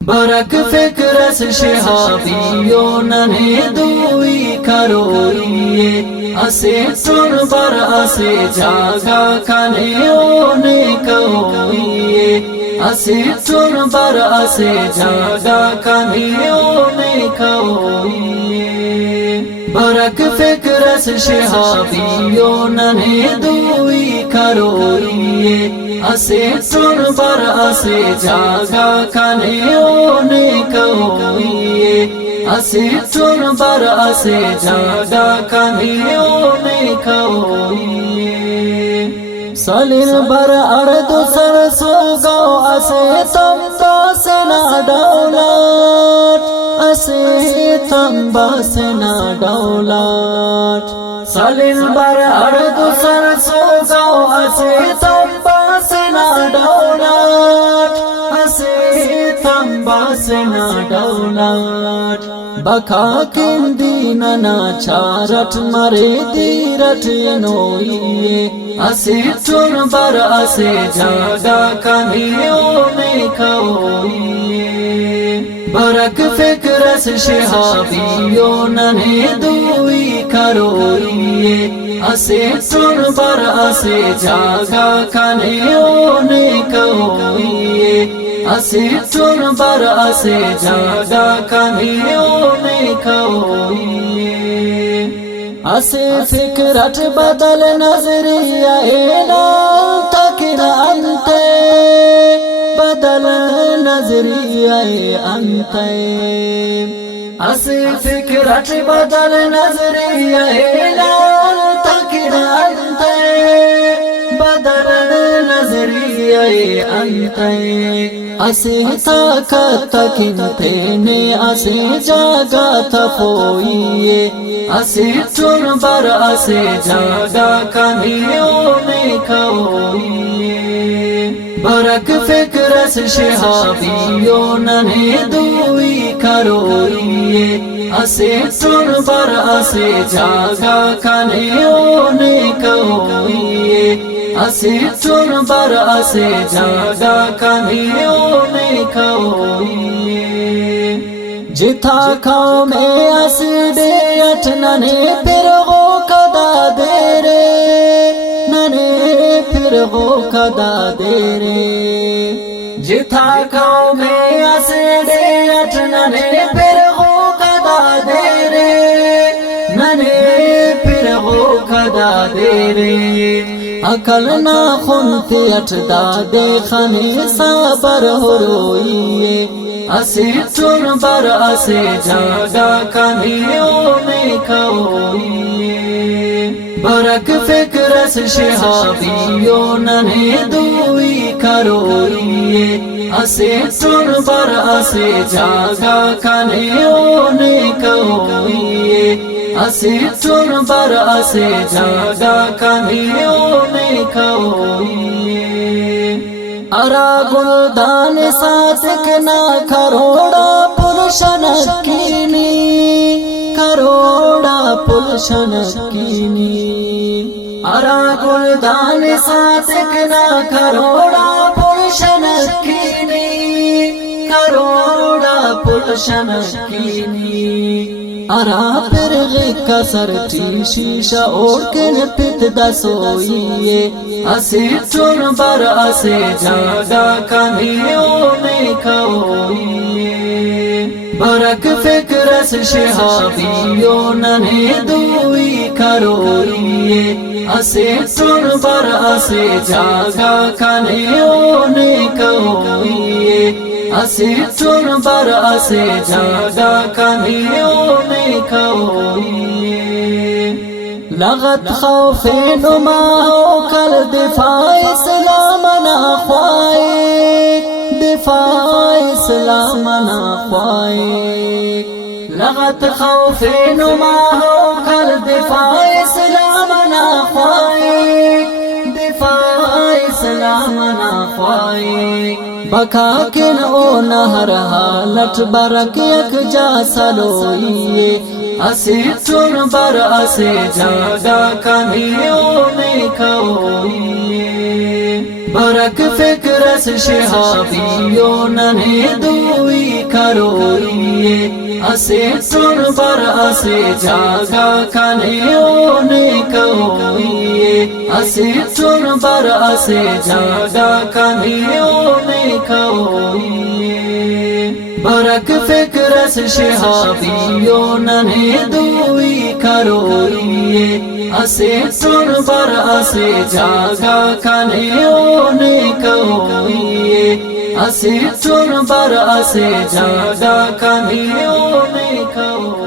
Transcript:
برک فکرس شہابیوں ننے دوئی کروئیے اسے تن بر اسے جاگا کھنے اونے کوئیے اسے تن بر اسے جاگا کھنے اونے کوئیے برک فکرس شہابیوں ننے دوئی کروئیے اسے تن بر اسے جاگا کھنے اونے کوئیے اسے تن بر اسے جاگا کھنے اونے کوئیے سالن بر ارد سر سوگو اسے تم باسنا دولت اسے تم باسنا دولت سالن بر ارد سر سوگو اسے تم باسنا دولت اسے تم باسنا دولت بکا کن دیننا چارت مرے دیرت نوئیے اسے تن بر اسے جاگا کھنے اونے کوئیے برک فکرس شہابیوں ننے دوئی کروئیے اسے تن بر اسے جاگا کھنے اونے کوئیے اسے تن بر اسے جاگا کھنے اونے کوئیے اسے فکرت بدل نظریہ اعلان تکن انتے بدل نظریہ انتے اسے فکرت بدل نظریہ اعلان تکن انتے بدل نظریہ انتے اسے طاقت تکن تینے اسے جاگا تھپوئیے اسے تن بر اسے جاگا کھنے اونے کوئیے برک فکرس شہابیوں ننے دوئی کروئیے اسے تن بر اسے جاگا کھنے اونے کوئیے اسے تن بر اسے جاگا کھنے اونے کوئیے جتھا کھاؤ میں اسے ڈیٹ ننے پھر غو کدا دے رے ننے پھر غو کدا دے رے جتھا کھاؤ میں اسے ڈیٹ ننے پھر غو کدا دے رے ننے پھر غو کدا دے رے عقل ناخن تیٹ دادے خنے صبر ہو روئیے اسے تن بر اسے جاگا کھنے اونے کوئیے برک فکرس شہابیوں ننے دوئی کروئیے اسے تن بر اسے جاگا کھنے اونے کوئیے اسے تن بر اسے جاگا کھنے اونے کوئیے ارا گلدان ساتکنا کروڑا پلشنکینی کروڑا پلشنکینی ارا گلدان ساتکنا کروڑا پلشنکینی کروڑا پلشنکینی ارا پرغی کسر ٹی شیشہ اوڑکن پت دسوئیے اسے تن بر اسے جاگا کھنے اونے کوئیے برک فکرس شہابیوں ننے دوئی کروئیے اسے تن بر اسے جاگا کھنے اونے کوئیے اسے تن بر اسے جاگا کھنے اونے کوئیے لغت خوف نما ہو کر دفاع اسلام نہ خوائے دفاع اسلام نہ خوائے لغت خوف نما ہو کر دفاع اسلام نہ خوائے دفاع اسلام نہ خوائے بکا کن او نہر حالت برک یک جا سلوئیے اسے تن بر اسے جاگا کھنے اونے کوئیے برک فکرس شہابیوں ننے دوئی karoiye ase ton bar ase jaga kane one kaoiye ase ton bar ase jaga kane one kaoiye barak fikras shihabiyo nane dui karoiye ase ton bar ase jaga kane one kaoiye ase ton bar ase jaga kane one